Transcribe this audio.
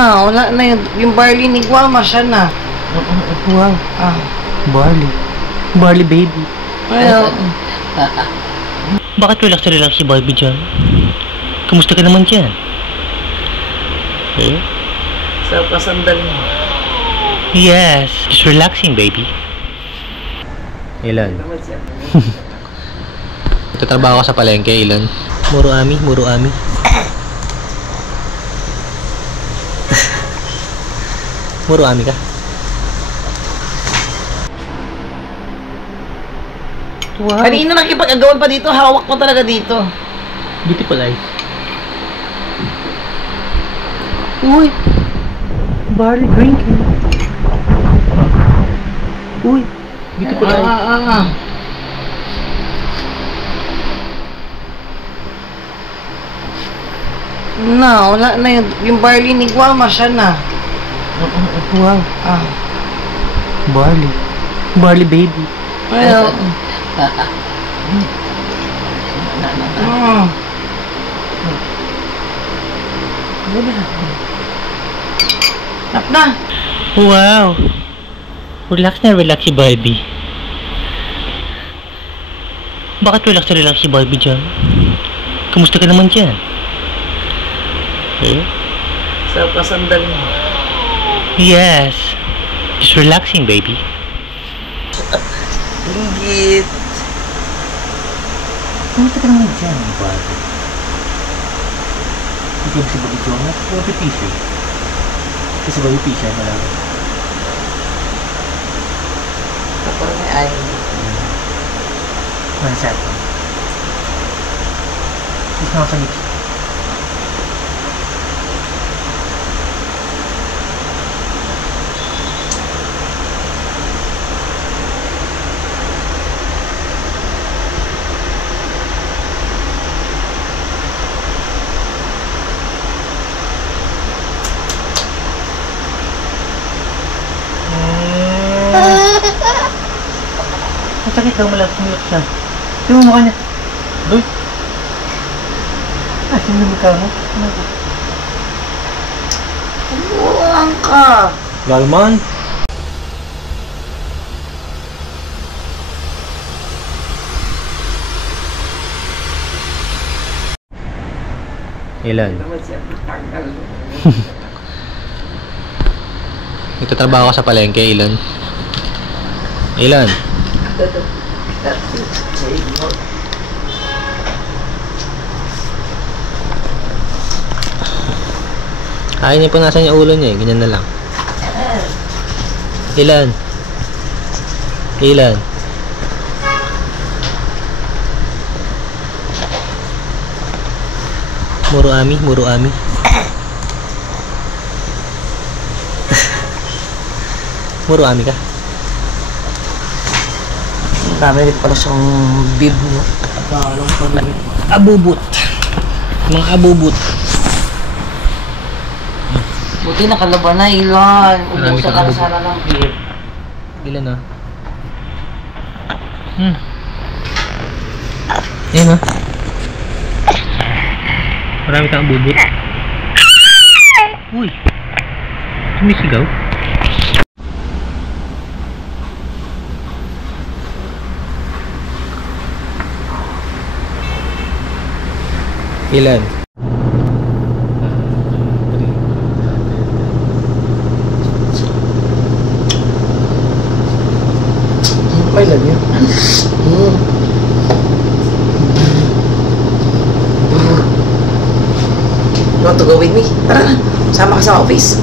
wala na yung Barley ni Guama, siya na. Wow. Barley baby. Well, Bakit relax si Barbie dyan? Kamusta ka naman dyan? sa pasandal mo. Yes, just relaxing baby. Ilan? Tatrabaho ka sa palengke, Ilan? Muro ami. Muro ami ka? Wow. Kanina nakipag-agawan pa dito, hawak mo talaga dito. Beautiful eyes. Uy! Barley drinking. Uy! Beautiful eyes. Wala na yung Barley ni Guama, siya na. Wow. Barley baby. Well, Nap na. Wow. Relax si Barbie. Bakit relax si Barbie dyan? Kamusta ka naman dyan? Sa pasandal mo. Yes. Just relaxing baby. Ingit. Kamusta ka naman dyan, Barbie? Hindi ba si Barbie Jonah? Barbie Fisher. Kasi Barbie Fisher malaman. Kapag may ay. Mansat. Is not on it. Sakit daw malang kumilok siya. Tingnan mo mukha niya. Doy. Sino yung mukha mo? Buwang ka. Galman. Ilan? Nagtatrabaho ka sa palengke, Ilan? Ilan? Ayaw niya punasan yung ulo niya eh. Ganyan na lang. Ilan? Muro ami. Muro ami ka? Kami pala siyang bib mo. Abubot. Mga abubot. Buti nakalaban na, Ilan. Marami Ubusan kang ka na sana ng bib. Ilan na? Ayan na. Marami kang abubot. Uy. Sumisigaw. Ilan? Ilan yun? You want to go with me? Tara na. Sama ka sa office.